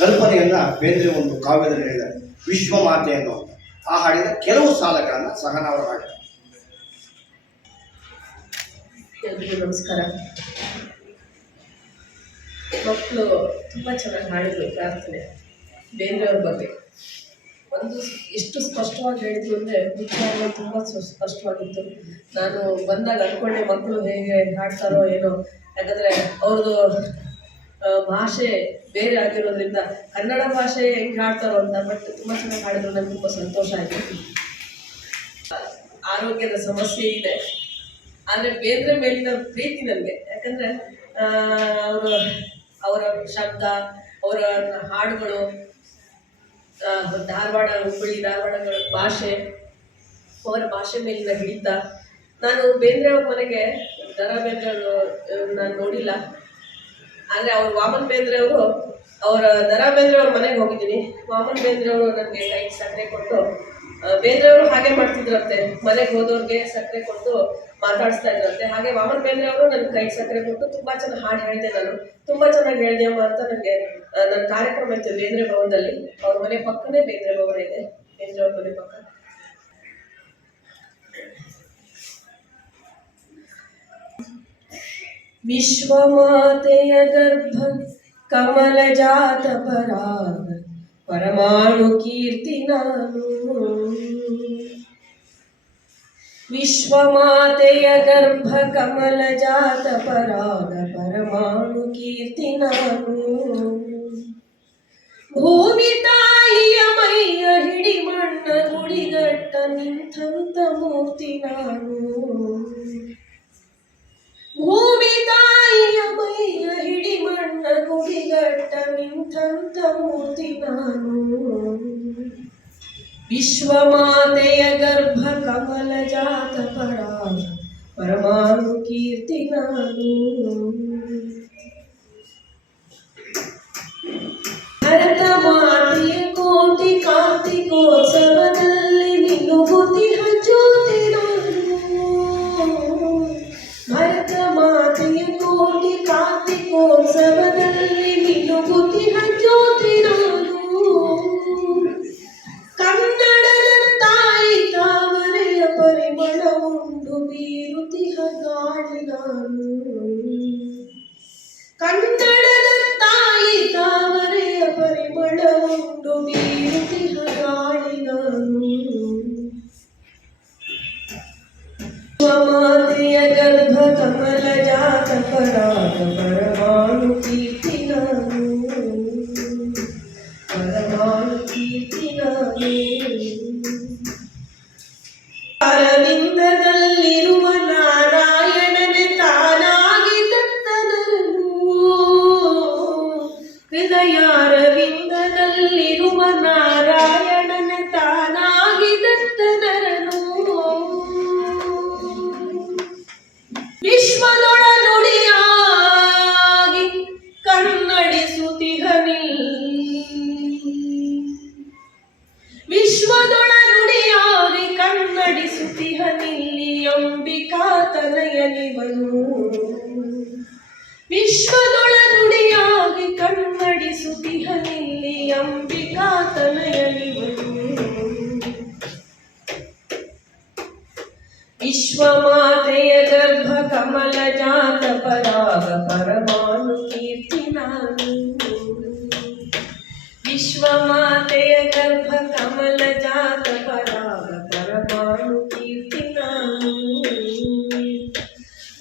ಕಲ್ಪನೆಯನ್ನ ಬೇಂದ್ರೆ ಒಂದು ಕಾವ್ಯದಲ್ಲಿ ಹೇಳಿದ್ದಾರೆ, ವಿಶ್ವಮಾತೆ ಅನ್ನುವಂಥ ಆ ಹಾಡಿನ ಕೆಲವು ಸಾಲಗಳನ್ನು ಸಹನಾ ಅವರು ಹಾಡಿದ್ದಾರೆ. ಎಲ್ರಿಗೂ ನಮಸ್ಕಾರ. ಮಕ್ಕಳು ತುಂಬ ಚೆನ್ನಾಗಿ ಹಾಡಿದ್ರು ಪ್ರಾರ್ಥನೆ. ಬೇಂದ್ರೆ ಅವ್ರ ಬಗ್ಗೆ ಒಂದು ಎಷ್ಟು ಸ್ಪಷ್ಟವಾಗಿ ಹೇಳಿದ್ರು ಅಂದರೆ ವಿಚಾರ ತುಂಬ ಸ್ಪಷ್ಟವಾಗಿತ್ತು. ನಾನು ಬಂದಾಗ ಅಂದ್ಕೊಂಡೆ ಮಕ್ಕಳು ಹೇಗೆ ಹಾಡ್ತಾರೋ ಏನೋ, ಯಾಕಂದರೆ ಅವ್ರದ್ದು ಭಾಷೆ ಬೇರೆ ಆಗಿರೋದ್ರಿಂದ ಕನ್ನಡ ಭಾಷೆ ಹೆಂಗೆ ಹಾಡ್ತಾರೋ ಅಂತ. ಬಟ್ ತುಂಬ ಚೆನ್ನಾಗಿ ಹಾಡಿದ್ರು, ನನಗೆ ತುಂಬ ಸಂತೋಷ ಆಯಿತು. ಆರೋಗ್ಯದ ಸಮಸ್ಯೆ ಇದೆ, ಆದರೆ ಬೇಂದ್ರೆ ಮೇಲಿನ ಪ್ರೀತಿ ನನಗೆ. ಯಾಕಂದರೆ ಅವರ ಶಬ್ದ, ಅವರ ಹಾಡುಗಳು, ಹುಬ್ಬಳ್ಳಿ ಧಾರವಾಡಗಳ ಭಾಷೆ, ಅವರ ಭಾಷೆ ಮೇಲಿನ ಹಿಡಿತ. ನಾನು ಬೇಂದ್ರೆ ಅವ್ರ ಮನೆಗೆ ದರಾ ಬೇಂದ್ರೆ ಅವರು ನಾನು ನೋಡಿಲ್ಲ, ಆದರೆ ಅವರು ವಾಮನ್ ಬೇಂದ್ರೆ ಅವರು ದರಾ ಬೇಂದ್ರೆ ಅವ್ರ ಮನೆಗೆ ಹೋಗಿದ್ದೀನಿ. ವಾಮನ್ ಬೇಂದ್ರೆ ಅವರು ನನಗೆ ಕೈಗೆ ಸಕ್ಕರೆ ಕೊಟ್ಟು, ಬೇಂದ್ರೆ ಅವರು ಹಾಗೆ ಮಾಡ್ತಿದ್ರಂತೆ, ಮನೆಗೆ ಹೋದವ್ರಿಗೆ ಸಕ್ಕರೆ ಕೊಟ್ಟು ಮಾತಾಡಿಸ್ತಾ ಇದ್ರಂತೆ. ಹಾಗೆ ವಾಮನ್ ಬೇಂದ್ರೆ ಅವರು ನನಗೆ ಕೈಗೆ ಸಕ್ಕರೆ ಕೊಟ್ಟು ತುಂಬ ಚೆನ್ನಾಗಿ ಹಾಡು ಹೇಳಿದೆ. ನಾನು ತುಂಬ ಚೆನ್ನಾಗಿ ಹೇಳಿದೆ ಅಮ್ಮ ಅಂತ ನನಗೆ ನನ್ನ ಕಾರ್ಯಕ್ರಮ ಇತ್ತು ಬೇಂದ್ರೆ ಭವನದಲ್ಲಿ. ಅವ್ರ ಮನೆ ಪಕ್ಕನೇ ಬೇಂದ್ರೆ ಭವನ ಇದೆ, ಬೇಂದ್ರೆ ಅವ್ರ ಮನೆ ಪಕ್ಕ. ವಿಶ್ವಮಾತೆಯ ಗರ್ಭ ಕಮಲ ಜಾತ ಪರಾಗ ಪರಮಾಣು ಕೀರ್ತಿ ನಾನು. ವಿಶ್ವಮಾತೆಯ ಗರ್ಭ ಕಮಲ ಜಾತ ಪರಾಗ ಪರಮಾಣು ಕೀರ್ತಿ ನಾನು. ಭೂಮಿ ತಾಯಿಯ ಮೈಯ ಹಿಡಿ ಮಣ್ಣ ಗುಡಿಗಟ್ಟ ನಿಂತಂತ ಮೂರ್ತಿ ನಾನು. ಭೂಮಿ ತಾಯಿಯ ಮೈಯ ಹಿಡಿ ಮಣ್ಣ ಗುಡಿಗಟ್ಟ ನಿಂತಂತ ಮೂರ್ತಿ ನಾನು. ವಿಶ್ವಮಾತೆಯ ಗರ್ಭ ಕಮಲ ಜಾತ ಪರಾಗ ಪರಮಾಣು ಕೀರ್ತಿ ನಾನು. ಭರತ ಮಾತೆಯ ಕೋಟಿ ಕಾರ್ತಿಕೋತ್ಸವದಲ್ಲಿ ನಿಲುಗುತ್ತಿಹ ಜ್ಯೋತಿ ನಾನು. ಭರತ ಮಾತೆಯ ಕೋಟಿ ಕಾರ್ತಿಕೋತ್ಸವದಲ್ಲಿ ನಿಲುಗುತ್ತಿಹ ಜ್ಯೋತಿ ನಾನು. ಕನ್ನಡದ ತಾಯಿ ತಾವರೆಯ ಪರಿಮಳ ಉಂಡು ಬೀರುತ್ತಿಹ ಗಾಳಿ ನಾನು. ಕನ್ನಡದ ತಾಯಿ ತಾವರೆಯ ಪರಿಮಳ ಉಂಡು ಬೀರುತ್ತಿಹ ಗಾಳಿ ನಾನು. ಮಾತೆಯ ಗರ್ಭ ಕಮಲ ಜಾತ ಪರಾಗ ಪರಮಾಣು ಕೀರ್ತಿ ನಾನು. ಪರಮಾಣು ಕೀರ್ತಿ ನಾನು. ಅರವಿಂದದಲ್ಲಿರುವ ನಾರಾಯಣನೆ ತಾನಾಗಿ ದತ್ತನರನು. ಹೃದಯಾರವಿಂದದಲ್ಲಿರುವ ನಾರಾಯಣನೆ ತಾನಾಗಿ ದತ್ತನರನು. ವಿಶ್ವದೊಳ ನುಡಿಯಾಗಿ ಕನ್ನಡಿಸುತ್ತಿಹನಿ. ವಿಶ್ವದೊಳ ನುಡಿಯಾಗಿ ಕನ್ನಡಿಸುತ್ತಿಹನಿಲ್ಲಿ ಅಂಬಿಕಾ ತನಯನಿವನು. ವಿಶ್ವದೊಳ ನುಡಿಯಾಗಿ ಕನ್ನಡಿಸುತ್ತಿಹನಿಲ್ಲಿ ಅಂಬಿಕಾ ತನಯನಿವನು. ವಿಶ್ವಮಾತೆಯ ಗರ್ಭ ಕಮಲ ಜಾತ ಪರಾಗ ಪರಮಾಣು ಕೀರ್ತಿ ನಾನು. ವಿಶ್ವಮಾತೆಯ ಗರ್ಭ ಕಮಲ ಜಾತ ಪರಾಗ ಪರಮಾಣು ಕೀರ್ತಿ ನಾನು.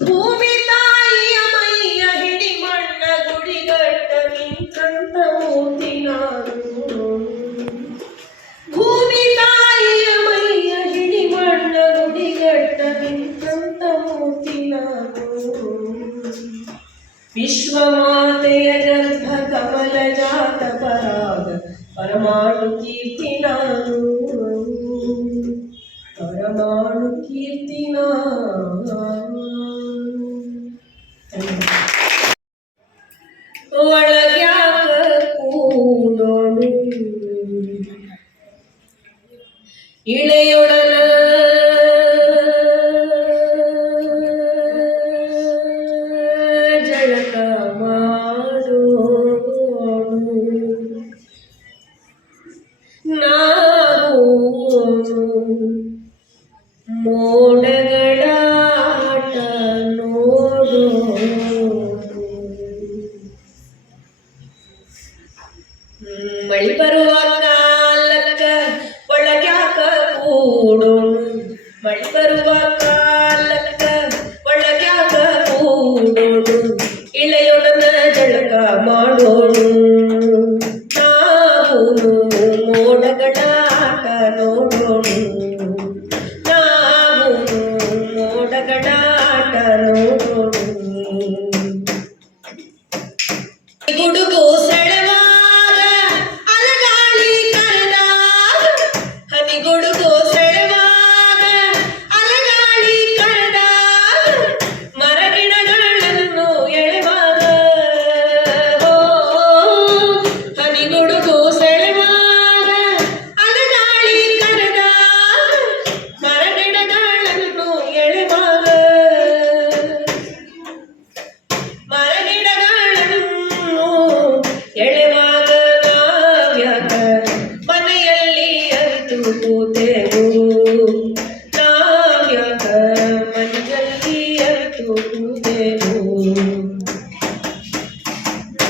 ಭೂಮಿ ತಾಯಿಯ ಮೈಯ ಹಿಡಿ ಮಣ್ಣ ಗುಡಿಗಟ್ಟ ನಿಂತಂತ ಮೂರ್ತಿ ನಾನು. ಭೂಮಿ ತಾಯಿಯ ಮೈಯ ಹಿಡಿ ಮಣ್ಣ ಗುಡಿಗಟ್ಟ ನಿಂತಂತ ಮೂರ್ತಿ ನಾನು. ವಿಶ್ವಮಾತೆಯ ಗರ್ಭ ಕಮಲ ಜಾತ ಪರಾಗ ಪರಮಾಣು ಕೀರ್ತಿ ನಾನು. ಪರಮಾಣು ಕೀರ್ತಿ ನಾನು. ಒಳಗ್ಯಾಕ ಕೂಡೋಡು ಇಳೆಯೊಡನ ಜಳಕ ಮಾಡೋಡು. ಮೋಡಗಳ ಆಟ ನೋಡೋಣ. ಮಳಿ ಬರುವ ಕಾಲಕ್ಕ ಒಳಗ್ಯಾಕ ಕೂಡೋಣ. ಮಳಿ ಬರುವ ಕಾಲಕ್ಕ ಒಳಗ್ಯಾಕ ಕೂಡೋಣ. ಇಳೆಯೊಡನ ಜಳಕ ಮಾಡೋಣ. ನಾವು ಮೋಡಗಳ ಆಟ ನೋಡೋಣ. ನಾವು ಮೋಡಗಳ ಆಟ ನೋಡೋಣ. ಗುಡುಗು ಸೆಳೆವಾಗ ಅಲಗಾಳಿ ಕರೆದಾಗ. ಹನಿಗುಡುಗು ಸೆಳೆವಾಗ ಅಲಗಾಳಿ ಕರೆದಾಗ. ಮರಗಿಡಗಳನ್ನು ಎಳೆವಾಗ. ಹನಿಗುಡುಗು ಸೆಳೆವಾಗ ಅಲಗಾಳಿ ಕರೆದಾಗ. ಮರಗಿಡಗಳನ್ನು ಎಳೆವಾಗ. ಎಳೆವಾಗ ನಾವ್ಯಾಕ ಮನೆಯಲ್ಲಿ ಅರಿತು ಕೂತೆವು. ನಾವ್ಯಾಕ ಮನೆಯಲ್ಲಿ ಅರಿತು ಕೂತೆವು.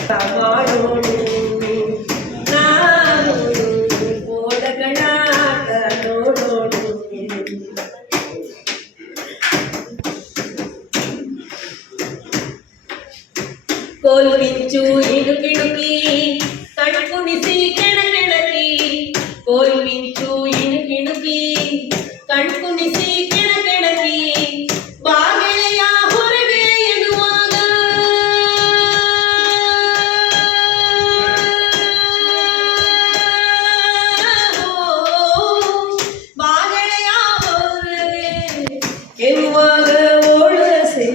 ಮಾಡೋಣ ನಾವು ಮೋಡಗಳ ಆಟ ನೋಡೋಣ. ಕೋಲು ಮಿಂಚು ಇಣುಕಿಣುಕಿ ಕಣ್ಕುಣಿಸಿ ಕೆಣಕೆಣಕಿ. ಕೋಲು ಮಿಂಚು ಇಣುಕಿಣುಕಿ ಕಣ್ಕುಣಿಸಿ ಕೆಣಕೆಣಕಿ. ಬಾಗಿಲೆಯ ಹೊರಗೆ ಎನ್ನುವಾಗ. ಬಾಗಿಲೆಯ ಹೊರಗೆ ಎನ್ನುವಾಗ ಓಳಸೆ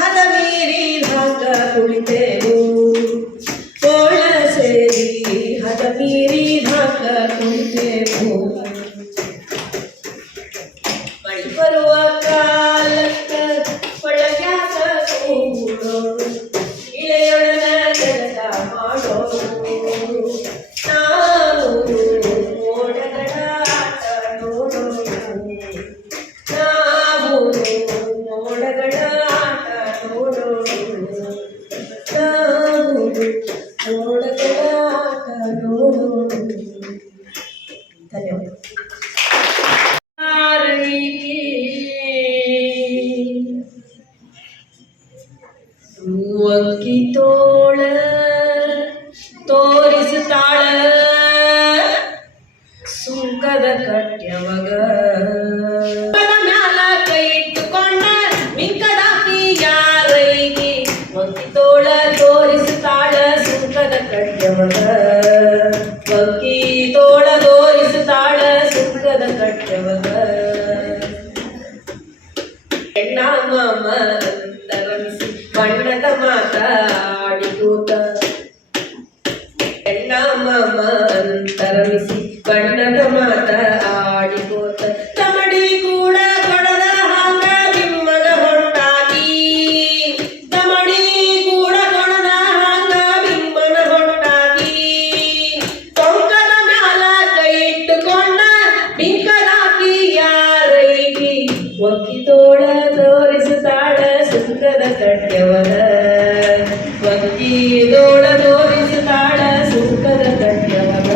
ಹದ ಮೀರಿ ಭಾಗ ಕುಳಿತೆವು. ಓಳ ಸೇರಿ ಹದ ಮೀರಿ ಭಾಗ ಕುಳಿತೆವು. ಮಳಿ ಬರುವ ಕಾಲಕ್ಕ ಒಳಗ್ಯಾಕ ಕೂಡೋಣ. ಇಳೆಯೊಡನ ಜಳಕ ಮಾಡೋಣ. ನಾವು ಮೋಡಗಳ ಆಟ ನೋಡೋಣ. ನಾವು ಮೋಡಗಳ ಆಟ ನೋಡೋಣ. ನಾವು ಮೋಡಗಳ ಆಟ ನೋಡೋಣ. ಧನ್ಯವಾದ. ಅಂಕಿ ತೋಳ ತೋರಿಸುತ್ತಾಳ ಸುಂಕದ ಕಟ್ಯವಗ. ಮ್ಯಾಲ ಕೈ ಇಟ್ಟುಕೊಂಡ ಮಿಂಕದಾಕಿ ಯಾರೈಗಿ. ಅಂಕಿ ತೋಳ ತೋರಿಸುತ್ತಾಳ ಸುಂಕದ ಕಟ್ಯವಗ. ಅಂಕಿ ತೋಳ ತೋರಿಸುತ್ತಾಳ ಸುಂಕದ ಕಟ್ಯವಗ. ಹೆಣ್ಣ ಮಾಮ ಅಂತರಮಿಸಿ ಬಣ್ಣದ ಮಾತಾಡಿದೂತ. ಹೆಣ್ಣ ಮಾಮ ಅಂತರಮಿಸಿ ಬಣ್ಣದ ಮಾತಾಡಿದೂತ. ತಮಡಿ ಕೂಡ ಕೊಡದ ಹಾಂಗ ಬಿಮ್ಮಗ ಹೊಂಟಾಗಿ. ತಮಡಿ ಕೂಡ ಕೊಡದ ಹಾಂಗ ಬಿಮ್ಮನ ಹೊಂಟಾಗಿ. ಕೊಂಕದ ಮ್ಯಾಲ ಕೈ ಇಟ್ಟುಕೊಂಡ ಬಿಂಕದಾಕಿ ಯಾರೈಗಿ. ಒಕ್ಕಿ ತೋಳ ತೋರಿಸುತ್ತಾಳ ಸುಂಕದ ಕಟ್ಯವಗ. ಒಕ್ಕಿ ತೋಳ ತೋರಿಸುತ್ತಾಳ ಸುಂಕದ ಕಟ್ಯವಗ.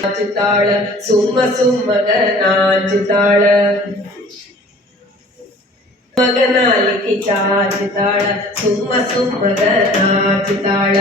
ನಾಚುತ್ತಾಳ ಸುಮ್ಮ ಸುಮ್ಮಗ ನಾಚುತ್ತಾಳ. ಮಗನಾಲಿಗೆ ಚಾಚುತ್ತಾಳ ಸುಮ್ಮ ಸುಮ್ಮಗ ನಾಚುತ್ತಾಳ.